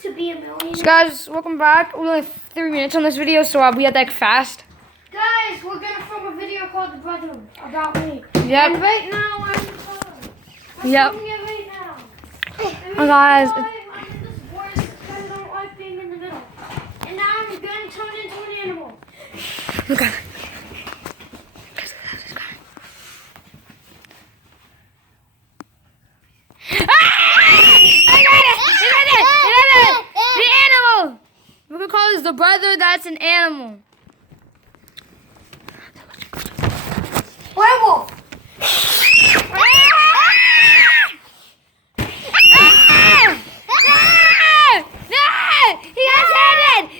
to be a millionaire? So guys, welcome back. We only have 3 minutes on this video, so we had to act fast. Guys, we're gonna film a video called The Brother about me. Yep. And right now I'm in the car. I'm Yep. filming it right now. Oh, guys. I'm in this forest because I don't like being in the middle. And now I'm gonna turn into an animal. Look at We're gonna call this the brother that's an animal. Werewolf! He got handed!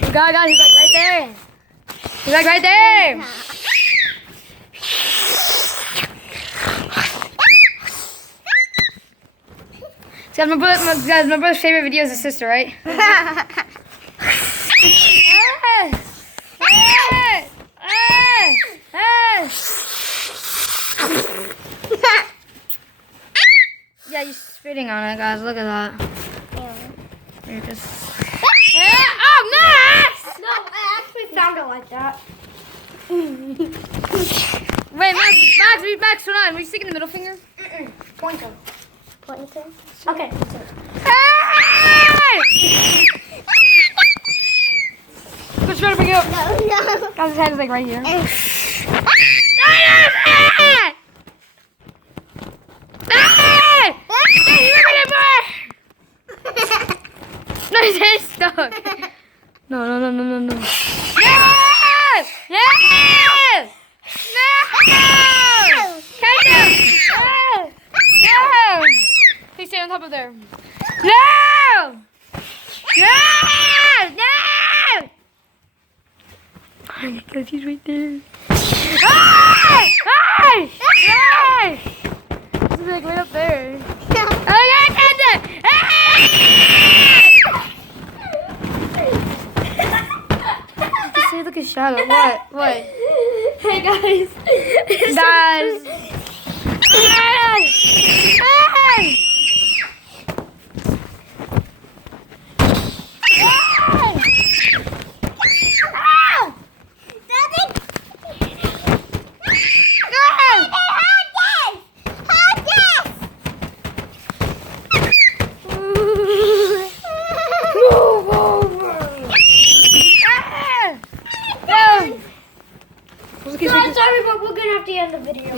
Oh God, God, he's like right there. He's like right there. See, my brother's favorite video is his sister, right? Yeah, you're spitting on it, guys. Look at that. You're just... Oh, Max! No, I actually found it like that. Wait, Max, hold on. Were you sticking the middle finger? Pointer. Pointer? Okay. Let's try to bring it up. No. Guys, his head is like right here. No, his head's stuck. No. No! Yes! No! Catch him! No! Please stay on top of there. No! Because he's right there. He's like right up there. See, look at shadow. What? Hey guys. Guys. Sorry, but we're gonna have to end the video.